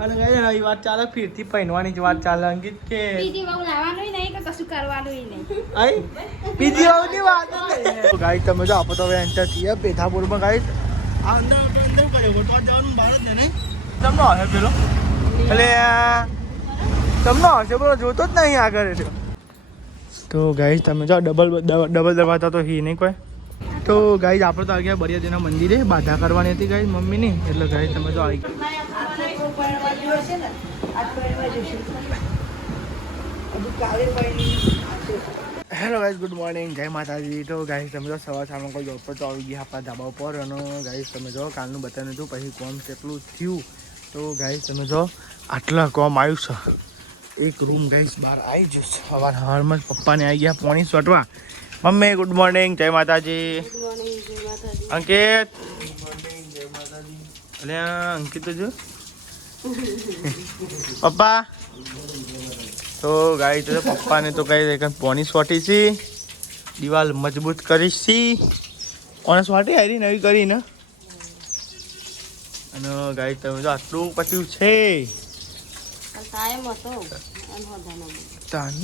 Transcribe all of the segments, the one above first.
અને ગાઈસ વાત ચાલે ફીરથી પહેરવાની જ વાત ચાલે અંકિત કે બીજી વહુ લાવવાનું નહીં કે કશું કરવાનું નહીં આઈ બીજી વહુની વાત નહીં ગાઈસ તમે જો આપો તો હવે એન્ટર થઈએ પેથાપુરમાં ગાઈસ આ અંદર કર્યો તો જવાનું બહાર જ ને તમને હશે પેલો એટલે તમને હશે પેલો જોતો જ નહીં આગળ એટલે તો ગાઈસ તમે જો ડબલ દરવાજા તો હી નહીં કોઈ તો ગાઈસ આપણે તો આવી ગયા બરિયાજીના મંદિરે બાધા કરવાની હતી ગાઈસ મમ્મીની એટલે ગાઈસ તમે જો આવી ગયા હેલો ગાઈસ ગુડ મોર્નિંગ જય માતાજી તો ગાઈસ તમે જો સવાર કોઈ જોબ પર તો આવી ગયા આપણા ધાબા ઉપર અને ગાઈસ તમે જો કાલનું બતાવ્યું હતું પછી કોમ કેટલું થયું તો ગાઈસ તમે જો આટલા કોમ આવ્યું છે એક રૂમ ગાઈસ બહાર આવી જશે સવારમાં પપ્પાને આવી ગયા પોણી સોટવા મમ્મી ગુડ મોર્નિંગ જય માતાજી અંકિત અરે અંકિત તો જો પપ્પા તો ગાઈ તો પપ્પાને તો કઈ પોની સોટી છે દિવાલ મજબૂત કરીશ છી કોને સોટી આવી નવી કરીને અને ગાઈ તમે તો આટલું પત્યું છે તાન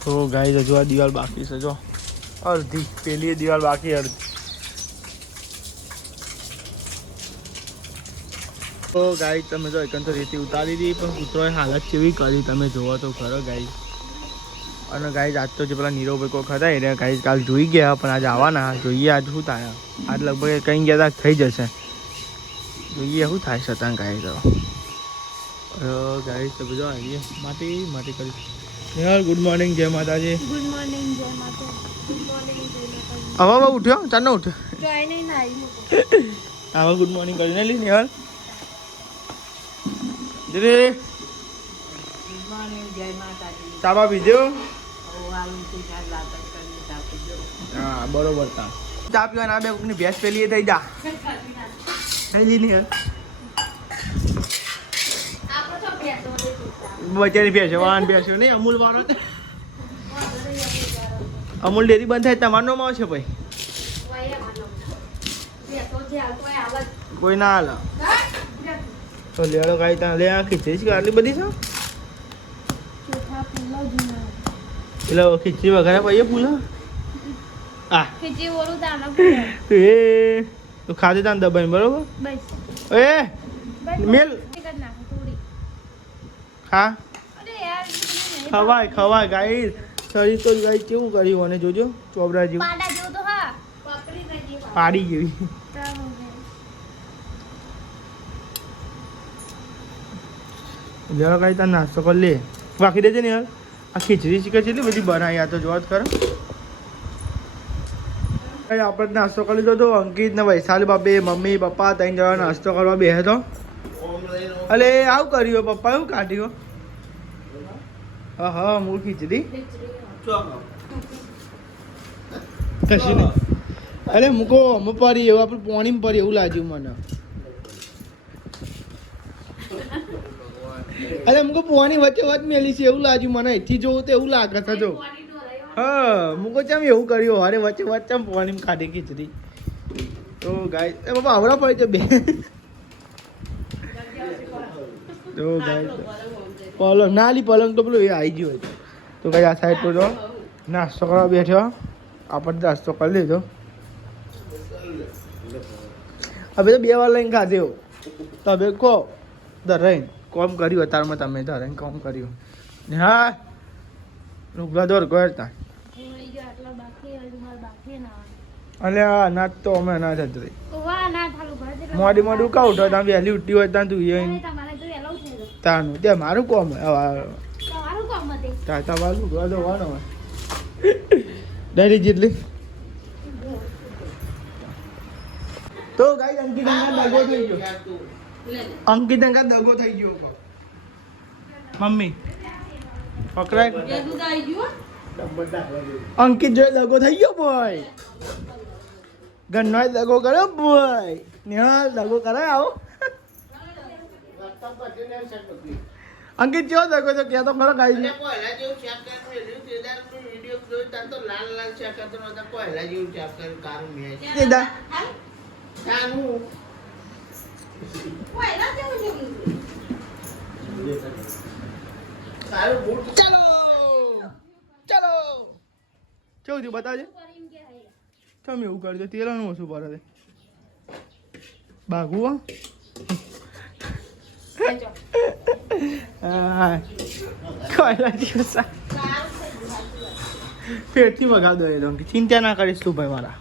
તો ગાઈ હજુ આ દિવાલ બાકી છે જો અડધી પેલી દિવાલ બાકી અડધી તો ગાઈ તમે જો એકંદર રેતી ઉતારી હતી પણ કૂતરોએ હાલત કેવી કરી તમે જોવો તો ખરો ગાઈ અને ગાઈ આજ તો જે પેલા નીરવ ભાઈ હતા એને ગાઈ કાલ જોઈ ગયા પણ આજ આવવાના જોઈએ આજ શું થાય આજ લગભગ કંઈ ગયા થઈ જશે જોઈએ શું થાય છે ત્યાં ગાઈ તો ગાઈ તમે જો આવીએ માટી કરી યાર ગુડ મોર્નિંગ જય માતાજી ગુડ મોર્નિંગ જય માતાજી ગુડ મોર્નિંગ જય માતાજી હવે ઉઠ્યો ચાનો ઉઠ્યો જોઈ નહીં આવી હવે ગુડ મોર્નિંગ કરીને લી યાર જરે ગુડ મોર્નિંગ જય માતાજી ચાબા પીજો ઓ આલુ થી ચાર લાતર કરીને ચા પીજો હા બરોબર તા ચા પીવાના આ બે કોકની ભેંસ પેલી થઈ જા થઈ લી ને આપણો તો ભેંસો દે બચારી ભેંસો વાન ભેંસો નહીં અમૂલ વાળો અમૂલ ડેરી બંધ થાય તમારો નામ આવશે ભાઈ કોઈ ના હાલ તો લેડો ગાઈ ત્યાં લે આ ખીચડી છે આટલી બધી છે એટલે ખીચડી વગેરે ભાઈ પૂલા આ ખીચડી બોલું તાનો એ તો ખાધે તાન દબાઈ બરોબર બસ એ મેલ હા અરે યાર ખવાય ગાઈ શરીર તો ગાઈ કેવું કર્યું અને જોજો ચોબરા જેવું પાડા જેવું તો હા પકડી ગઈ પાડી જેવી લેવા ગાઈ તાર નાસ્તો કરી લે વાકી દેજે ને યાર આ ખીચડી શીખે છે એટલી બધી બનાવી આ તો જોવા જ કરો આપણે નાસ્તો કરી લીધો તો અંકિત ને વૈશાલી બાપે મમ્મી પપ્પા ત્રણ જણા નાસ્તો કરવા બેસે તો અલે આવું કર્યું પપ્પા એવું કાઢ્યું હા મૂળ ખીચડી કશું નહીં અરે મૂકો અમે પડી એવું આપણે પોણીમાં પડી એવું લાગ્યું મને અરે મૂકો પોણી વચ્ચે વચ્ચે મેલી છે એવું લાગ્યું મને અહીંથી જોવું તો એવું લાગે છે જો હા મૂકો ચમ એવું કર્યું અરે વચ્ચે વચ્ચે પોણીમાં કાઢી ખીચડી તો ગાય એ બાપા આવડા પડી છે બે તો ગાય પલંગ નાલી પલંગ તો પેલું એ આવી ગયું હોય તો કઈ આ સાઈડ તો જો નાસ્તો કરવા બેઠો આપણે નાસ્તો કરી લીધો હવે તો બે વાર લઈને ખાધે તમે કહો ધરાઈને કોમ કર્યું અત્યારમાં તમે ધરાઈને કોમ કર્યું ને હા રૂગલા દોર કરતા અલે આ નાચ તો અમે ના થતી મોડી કાં ઉઠો તમે વહેલી ઉઠી હોય ત્યાં તું તાનું ત્યાં મારું કોમ તમારું જોવાનો હોય ડરી જેટલી તો ગાઈ અંકિત દગો થઈ ગયો અંકિત દગો થઈ ગયો મમ્મી પકડાય અંકિત જોઈ દગો થઈ ગયો બોય ગન્નો દગો કર્યો બોય નિહાલ દગો કરાય આવો અંકિત કેવો દગો તો ક્યાં તો ખરો ગાઈ જોયું તાર તો લાલ લાલ ચા કરતો નતો કોયલા જેવું ચા કર કારું મેચ દીદા ચાનું કોયલા જેવું જેવું સારું બૂટ ચલો ચલો કેવું થયું બતાવજે તમે એવું કરજો તેલાનું ઓછું પડે છે ભાગવું હા કોયલા જેવું શાક પેટથી વગાડ દો એ લોકો ચિંતા ના કરીશ તું ભાઈ મારા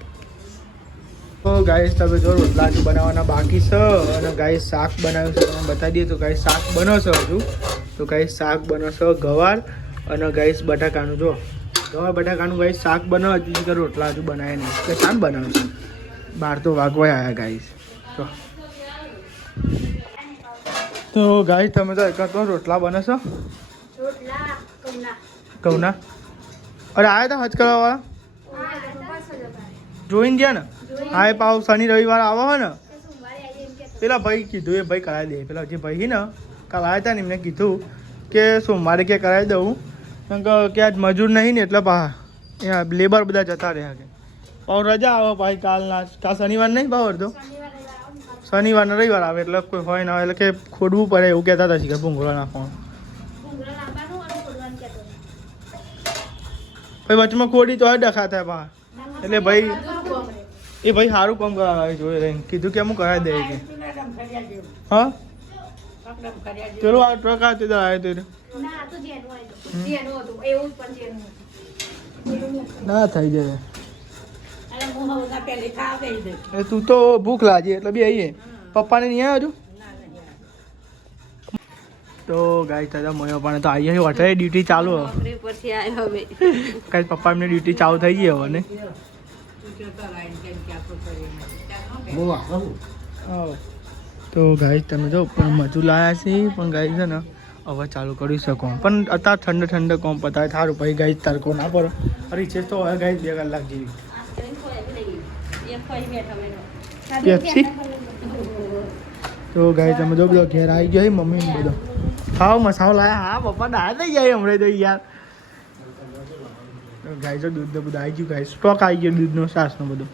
તો ગાઈસ તમે જો રોટલા હજુ બનાવવાના બાકી છે અને ગાઈસ શાક બનાવ્યું છે તમે બતાવી દઈએ તો ગાઈસ શાક બનશે હજુ તો ગાઈસ શાક બનશે ગવાર અને ગાઈસ બટાકાનું જો ગવાર બટાકાનું ગાઈસ શાક બનાવે હજી કે રોટલા હજુ બનાવ્યા નહીં એટલે શાક બનાવશે બહાર તો વાગવા આવ્યા ગાઈસ તો ગાઈસ તમે તો એક તો રોટલા બને છો રોટલા કમલા ઘઉંના અરે આવ્યા હતા હચકડાવાળા જોઈને ગયા ને હા એ પાવ શનિ રવિવાર આવો હે ને પેલા ભાઈ કીધું એ ભાઈ કરાવી દે પેલા જે ભાઈ ને કાલ આવ્યા હતા ને એમને કીધું કે સોમવારે કે કરાવી દઉં કારણ કે આજ મજૂર નહીં ને એટલે પા લેબર બધા જતા રહ્યા કે પાવ રજા આવે ભાઈ કાલ શનિવાર નહીં પાવ અડધો શનિવાર ને રવિવાર આવે એટલે કોઈ હોય ના એટલે કે ખોડવું પડે એવું કહેતા હતા કે ભૂંગળા નાખવાનું ભાઈ વચમાં ખોડી તો હોય ડખા થાય પા એટલે ભાઈ એ ભાઈ સારું કામ કરાવે જોઈ રહીને કીધું કે હું કરાવી દે કે હા પેલું આ ટ્રક આવે તે આવ્યો તે ના થઈ જાય તું તો ભૂખ લાગી એટલે બી આવીએ પપ્પાને નહીં આવ્યો તો ગાય દાદા મોયો પણ તો આવીએ હોટલે ડ્યુટી ચાલુ પછી આવ્યો હવે કાંઈ પપ્પા એમને ડ્યુટી ચાલુ થઈ ગઈ હવે ને તો ગાય તમે જો પણ મજૂર લાયા છે પણ ગાય છે ને હવે ચાલુ કરી શકો પણ અત્યારે ઠંડે ઠંડે કોમ પતાવે સારું પછી ગાય તડકો ના પડે અરે છે તો હવે ગાય 2 કલાક જેવી પેપ્સી તો ગાય તમે જો બધો ઘેર આવી ગયો મમ્મી ને બધો ખાવ મસાલો લાયા હા પપ્પા ડાળ થઈ જાય હમણાં તો યાર ગાય જો દૂધ બધું આવી ગયું ગાય સ્ટોક આવી ગયો દૂધનો છાશનો બધો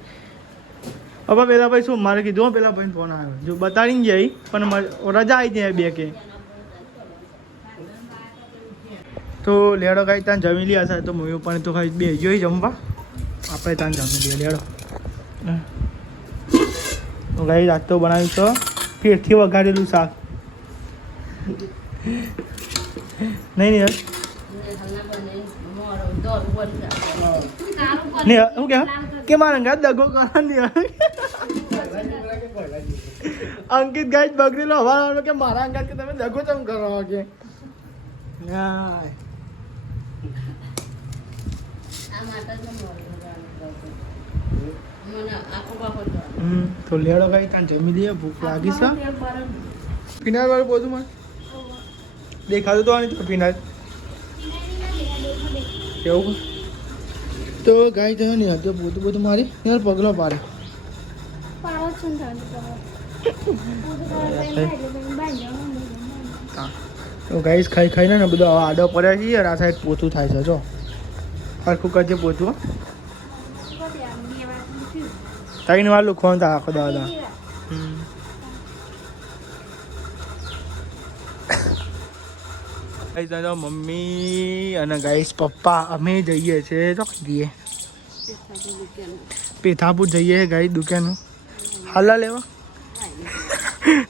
હવે પેલા ભાઈ શું મારે કીધું પેલા ભાઈ ફોન આવ્યો જો બતાડીને જાય પણ રજા આવી જાય 2 કે તો લેડો ગાય ત્યાં જમી લ્યા છે તો મમ્મી પણ તો ખાઈ 2 જોઈ જમવા આપણે ત્યાં જમી લઈએ લેડો તો ગાય આજ તો બનાવ્યું તો પેટથી વઘારેલું શાક નહીં યાર નહીં શું કે મારા અંગાત દગો કરવાની અંકિત ગાય બગડેલો હવાનો કે મારા અંગાત કે તમે દગો ચમ કરો કે તો લેડો ગાય ત્યાં જમી લઈએ ભૂખ લાગી છે ફિનાઇલ વાળું બધું મને દેખાતું તો નહીં તો ફિનાઇલ એવું તો ગાય થયો ને હતો બધું મારી યાર પગલો પાડે તો ગાઈસ ખાઈ ખાઈને ને બધું આડો પડ્યા છીએ અને આ સાઈડ પોતું થાય છે જો હરખું કરજે પોતું 3 વાર લુખવાનું હતા આખો દાદા દાદા મમ્મી અને ગાઈસ પપ્પા અમે જઈએ છીએ તો જઈએ પેથાપુર જઈએ ગાઈ દુકાન હાલા લેવા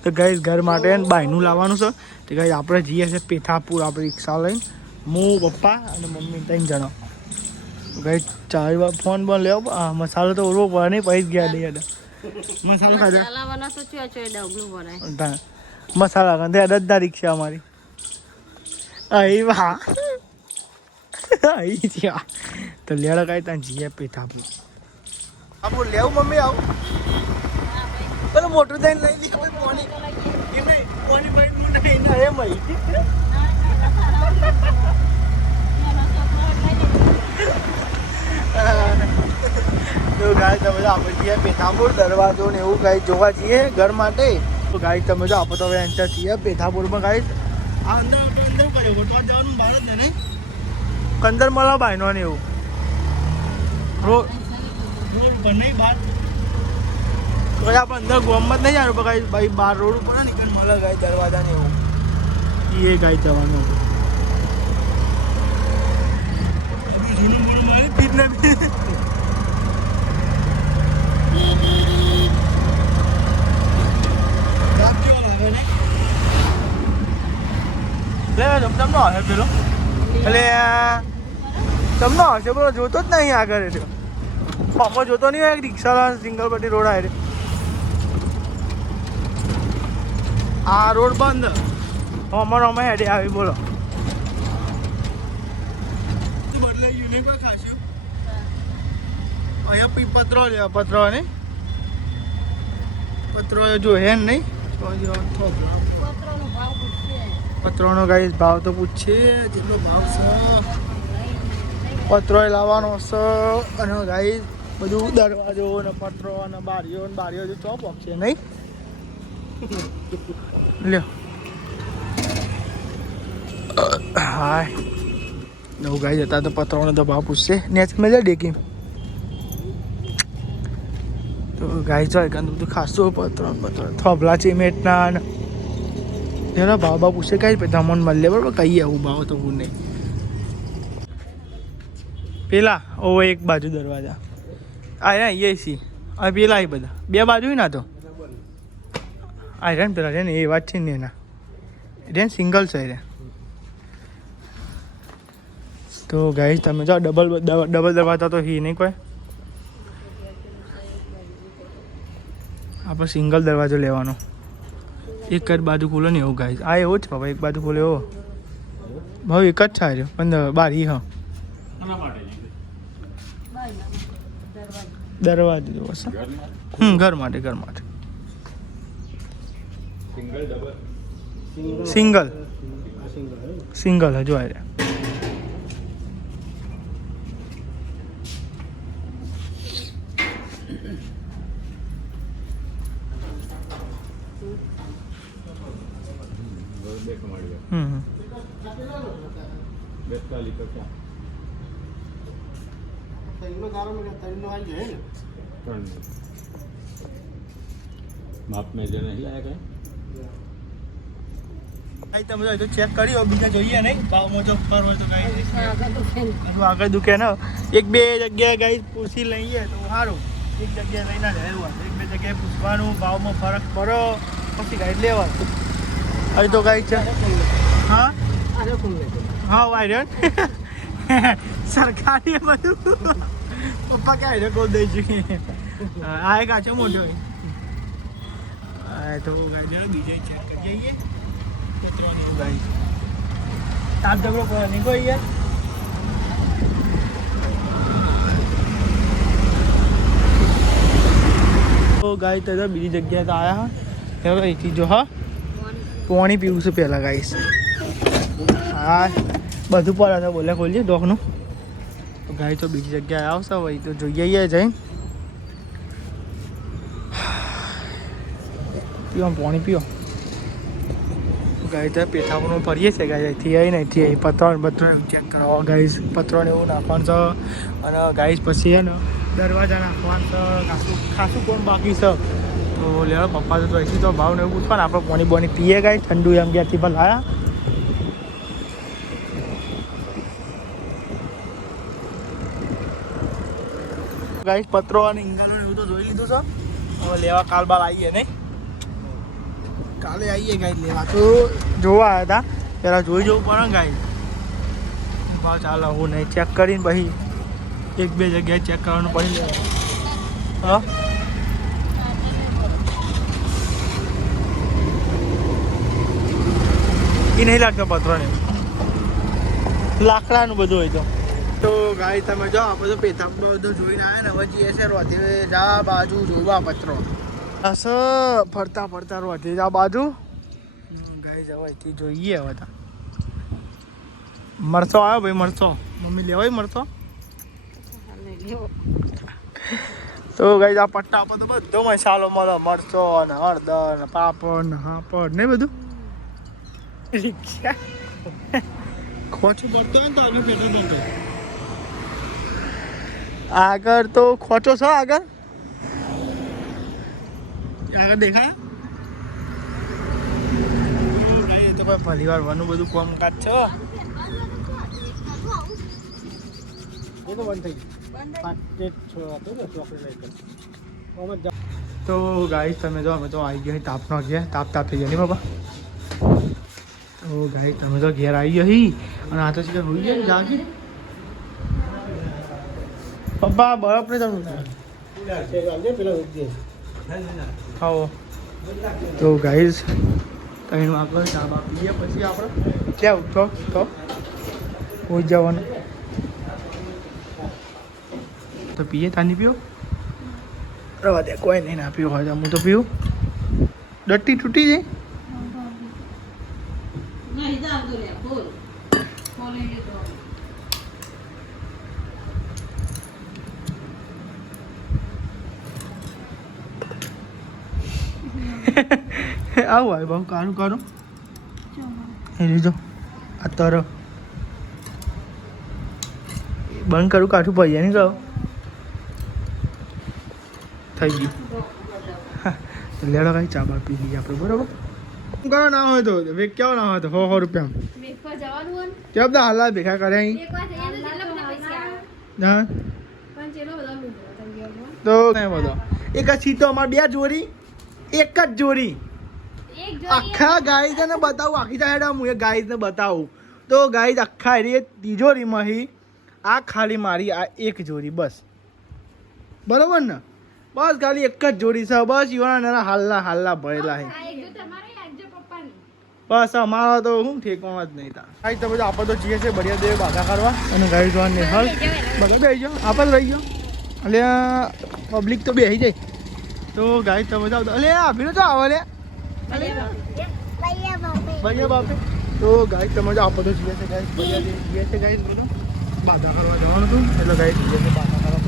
તો ગાઈસ ઘર માટે બાયનું લાવવાનું છે તો ગાઈસ આપણે જઈએ છીએ પેથાપુર આપણે રિક્ષા લઈને હું પપ્પા અને મમ્મી 3 જણા ગાઈસ ચાય ફોન પણ લેવો મસાલો તો ઓરવો પડે નહીં પછી ગયા દે મસાલો ખાધો મસાલા કાંધે અડધા રિક્ષા અમારી અહીં વાહ અહીં થયા તો લેડો કાંઈ ત્યાં જઈએ પેથાપુર આવું લેવું મમ્મી આવું પેલું મોટું થઈને લઈ લઈએ પોણી એમ તો ગાય તમે જો આપણે જઈએ પેથાપુર દરવાજો ને એવું કાંઈ જોવા જઈએ ઘર માટે તો ગાય તમે જો આપણે તો હવે એન્ટર છીએ પેથાપુરમાં ગાય આ અંદર કર્યો તો જવાનું બહાર જ ને કંદર મળા ભાઈનો ને એવું રોડ ઉપર નહીં બહાર કોઈ આપણે અંદર ગોમમાં જ નહીં જવાનું પણ ગાઈસ ભાઈ બહાર રોડ ઉપર નીકળ મળે ગાય દરવાજા ને એવું એ ગાય જવાનું જૂનું મોડું મારી ફીટ નથી તમને હશે પેલો એટલે તમને હશે પેલો જોતો જ નહીં આગળ એટલે આમાં જોતો નહીં હોય રિક્ષા સિંગલ પટ્ટી રોડ આવે આ રોડ બંધ અમારો અમે હેડે આવી બોલો બદલાઈ ગયું નહીં કોઈ ખાસ્યું અહીંયા પત્રો લેવા પત્રો ને પત્રો જો હે નહીં પત્રોનો ગાઈસ ભાવ તો પૂછે જેટલો ભાવ છે પત્રો લાવવાનો છે અને ગાઈસ બધું દરવાજો ને પત્રો અને બારીઓ જો ચોપ છે નહીં લ્યો હાય નવું ગાઈસ હતા તો પત્રોનો તો ભાવ પૂછશે નેક્સ્ટ મેં જાય ડેકી તો ગાઈસ હોય કારણ બધું ખાસું પત્રો થોભલા ચિમેટના એનો ભાવ પૂછે કઈ તમને મળે બરાબર કહીએ આવું ભાવ તો હું નહીં પેલા ઓ એક બાજુ દરવાજા અહીંયા સી હવે પેલા એ બધા બે બાજુ ના તો આ રે ને પેલા રે ને એ વાત છે ને એના રે સિંગલ છે રે તો ગાઈસ તમે જાઓ ડબલ દરવાજા તો હી નહીં કોઈ આપણે સિંગલ દરવાજો લેવાનો એક જ બાજુ ખોલો ને એવું ગાઈસ આ એવો જ બાબા એક બાજુ ખોલો એવો ભાવ એક જ થાય પણ બારી હા દરવાજો જોવો ઘર માટે સિંગલ હજુ આ माप में जो नहीं लाया गया ભાઈ તમે તો ચેક કર્યો બીજા જોઈએ નહીં ભાવમાં જો ઉપર હોય તો કાંઈ આગળ દુખે ને એક બે જગ્યાએ ગાઈ પૂછી લઈએ તો સારું એક જગ્યાએ લઈને લેવું એક બે જગ્યાએ પૂછવાનું ભાવમાં ફરક પડો પછી ગાઈડ લેવાનું હવે તો ગાઈ છે હા વાયરન સરકારી બધું પપ્પા ક્યાં છે ગોલ દઈ જોઈએ આ એક આછો મોટો તો ગાઈ બીજે ચેક કરી જઈએ ગાઈ તાપ ઝઘડો કરો નહીં કોઈ યાર તો ગાય તો બીજી જગ્યાએ તો આવ્યા હા અહીંથી જો હા પાણી પીવું છું પહેલાં ગાઈશ હા બધું પડે છે બોલે ખોલજે ડોકનું તો ગાય તો બીજી જગ્યાએ આવશે હોય તો જોઈએ જઈને પીવો પાણી પીવો ગાય તો પેઠાપુરનું ફરીએ છીએ ગાય અહીંથી આવી ને અહીંથી આવી પત્રો ચેક કરો ગાઈસ પત્રોને એવું નાખવાનું છે અને ગાઈસ પછી ને દરવાજા નાખવાનું છે ખાસું કોણ બાકી છે તો લેવા પપ્પા તો અહીંથી તો ભાવ ને એવું પૂછવાનું આપણે પાણી બોની પીએ ગાય ઠંડુ એમ ક્યાંથી પણ લાયા ગાઈસ પત્રો અને ઇંગાલો એવું તો જોઈ લીધું છે હવે લેવા કાલ બાર આવીએ નહીં કાલે આવીએ ગાઈ લેવા તો જોવા આવ્યા હતા પહેલાં જોઈ જવું પડે ને ગાઈ હા ચાલો હું નહીં ચેક કરીને પછી એક બે જગ્યાએ ચેક કરવાનું પડી જાય હા એ નહીં લાગતો પત્રોને લાકડાનું બધું હોય તો ગાઈ તમે જાઓ આપણે તો પેથા બધું જોઈને આવ્યા ને હવે જઈએ છે રોધે જા બાજુ જોવા પત્રો બસ ફરતા ફરતા રોધે જા બાજુ ગાઈ જવા અહીંથી જોઈએ હવે તો મરચો આવ્યો ભાઈ મરચો મમ્મી લેવાય મરચો તો ગાઈ આ પટ્ટા પર તો બધો મસાલો મળે મરચો ને હળદર ને પાપડ ને હાપડ ને બધું રિક્ષા ખોચું પડતું હોય ને તો આનું પેટ્રોલ પંપ આગળ તો ખોચો છે આગળ દેખાય એ તો કોઈ ફરી વારવાનું બધું કામકાજ છે એ તો બંધ થઈ ગયું તો ગાઈસ તમે જો અમે તો આવી ગયા તાપનો ગયા તાપ થઈ ગયા ને બાબા તો ગાઈસ તમે તો ઘેર આવી ગઈ અને આ તો સીધા હોઈ ગયા જાગી પપ્પા બરફ ને તમે ખાઓ તો ગાઈસ તમે આગળ ચા બા પીએ પછી આપણે ક્યાં ઉઠો તો હોઈ જવાનું તો પીએ તાની પીઓ રવા દે કોઈ નહીં ના પીવું હોય તો હું તો પીવું ડટ્ટી તૂટી જાય આવું હોય બહુ કારું કરું એ લીધો આ તર બંધ કરું કાઠું પડી જાય ને કહો થઈ ગયું લેડો કઈ ચા બા પી લઈએ આપણે બરોબર કયો ના હોય તો વેગ કેવો ના હોય તો 100 રૂપિયા કેમ તો હાલા ભેગા કરે અહીં હા તો નહીં બધો એક જ સીટો અમારે 2 જોડી એક જ જોડી આખા ગાઈઝ ને બતાવું આખી સાઈડ હું એ ગાઈઝ ને બતાવું તો ગાઈઝ આખા એ તિજોરીમાં આ ખાલી મારી આ એક જોડી બસ બરોબર ને બસ ખાલી એક જ જોડી છે બસ ઈવાના હાલના ભરેલા છે બસ અમારો તો શું ઠેકવામાં જ નહીં તા ગાઈઝ તમે તો આપણે તો જઈએ છીએ બઢિયા દેવ બાધા કરવા અને ગાઈઝ જોવા નિહાલ બધા બેસી જાઓ આપણે રહી જાઓ એટલે પબ્લિક તો બેસી જાય તો ગાઈઝ તમે જાઓ અલે આભીનો તો આવે લે ભૈયા બાપે તો ગાઈઝ તમે જાઓ આપણે તો જઈએ છીએ ગાઈઝ બઢિયા દેવ જઈએ છીએ ગાઈઝ બધું બાધા કરવા જવાનું હતું એટલે ગાઈઝ જઈએ છીએ બાધા કરવા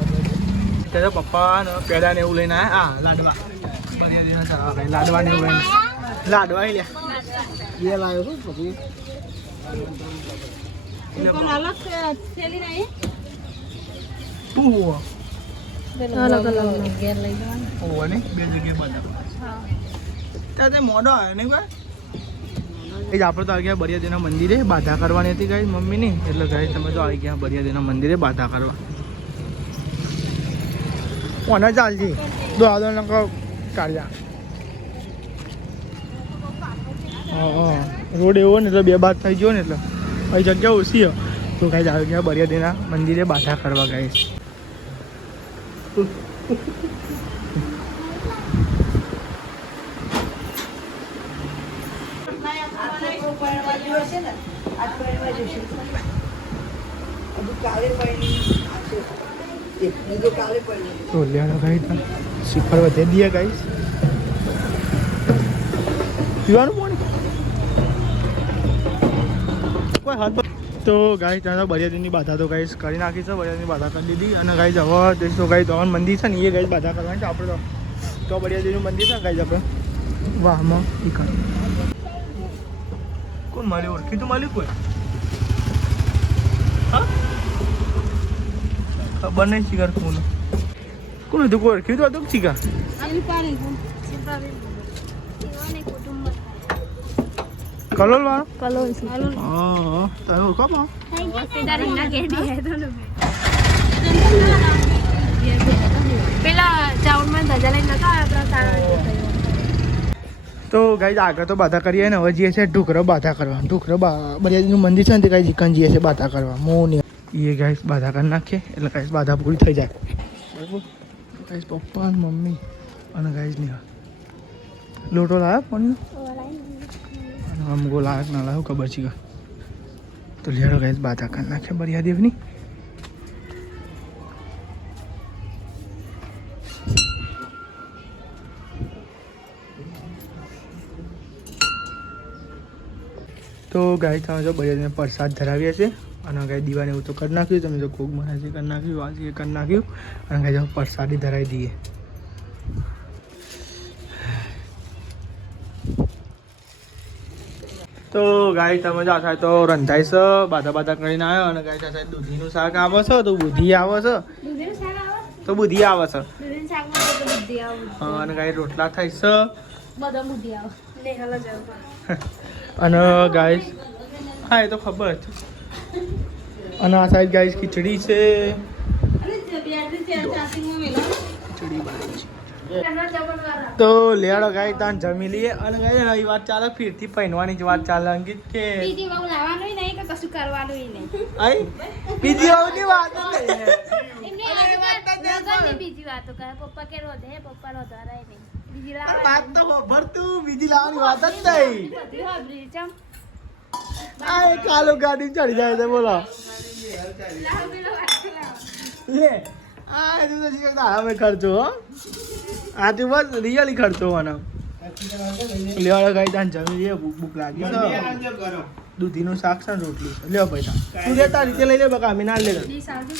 ત્યારે પપ્પા ને પેડા ને એવું લઈને આવ્યા લાડવા લાડવા ને એવું લઈને લાડવા લે એ લાવ્યો છું પછી મોડો આવ્યો નહીં ભાઈ આપણે તો આવી ગયા બરિયાદેવના મંદિરે બાધા કરવાની હતી ગાઈ મમ્મીની એટલે ગાઈ તમે તો આવી ગયા બરિયાદેવના મંદિરે બાધા કરવા કોને ચાલજી દોડો કાઢ્યા હા રોડ એવો ને એટલે 2 બાદ થઈ ગયો ને એટલે અહીં જગ્યા ઓછી તો કાંઈ આવી ગયા બરિયાદેવના મંદિરે બાધા કરવા ગાઈ તો લેડો ગાઈ શિખર વધે દઈએ ગાઈશ પીવાનું પાણી કોઈ હાથ તો ગાઈ ત્યાં બરિયાદેવની બાધા તો ગાઈશ કરી નાખી છે બરિયાદેવની બાધા કરી દીધી અને ગાઈ હવે તો ગાઈ તો મંદિર છે ને એ ગાઈ બાધા કરવાની છે આપણે તો બરિયાદેવનું મંદિર છે ગાઈ આપણે વાહમાં એ કરી કોણ મળ્યું ઓળખી તો મળ્યું કોઈ હા ખબર નહીં શિકાર કોણ હતું કોઈ ઓળખ્યું તો હતું શિકાર કલોલ વાળો હા તમે ઓળખો તો ગાઈ આગળ તો બાધા કરીએ ને હવે જઈએ છે ઢુકરો બાધા કરવા ઢુકરો બરિયાદેવનું મંદિર છે ને તે ગાઈ ચિકન જઈએ છે બાધા કરવા મોની એ ગાઈસ બાધા કરી નાખીએ એટલે ગાઈસ બાધા પૂરી થઈ જાય બરાબર ગાઈસ પપ્પા અને મમ્મી અને ગાઈસ નિહાલ લોટો લાવ્યો પાણીનો અને અમગો લાયક ના લાવ્યો ખબર છે તો લેડો ગાઈસ બાધા કરી નાખીએ બરિયાદેવની તો ગાય તમે જો બરિયાદેવને પ્રસાદ ધરાવીએ છીએ અને ગાય દીવાને એવું તો કરી નાખ્યું તમે જો કોક મને છે કરી નાખ્યું વાસી કરી નાખ્યું અને ગાય જો પ્રસાદી ધરાવી દઈએ તો ગાય તમે જો આ સાહેબ તો રંધાઈ છે બાધા કરીને આવ્યો અને ગાય સાહેબ દૂધીનું શાક આવે છે તો બુધી આવે છે દૂધીનું શાક આવે તો બુધી આવે છે દૂધીનું શાકમાં તો બુદ્ધિ આવે અને ગાય રોટલા થાય છે બધા બુદ્ધિ આવે ને હલો જાવ અને ગાય હા એ તો ખબર જ અને આ સાઈડ ગાય ખીચડી છે અરે બેટરી ચાર્જિંગમાં મેલો ખીચડી બની છે તો લેડો ગાય તાન જમી લઈએ અને ગાય એ વાત ચાલે ફીરથી પહેરવાની જ વાત ચાલે અંકિત કે બીજી વાર લાવવાનું નહીં કે કશું કરવાનું નહીં આઈ બીજી આવની વાત જ નહીં એમને આગળ બીજી વાતો કરે પપ્પા કે રોધે પપ્પા રોધારાય નહીં બીજી અરે લાવવાની વાત તો ખબર તું બીજી લાવવાની વાત જ નહીં બધી હોબરી ચમ આ એ કાલો ગાડી ચડી જાય છે બોલો લાવ પેલો વાટકો લાવ લે આ એ તો શીખ હવે ખર્ચો હો આ તો બસ રિયલી ખર્ચો મને લેવાડો ગાય તાન જમી લઈએ ભૂખ લાગી છે દૂધીનું શાક છે ને રોટલી છે લ્યો પૈસા તું લેતા રીતે લઈ લે બકા અમે ના લે જી સાજુ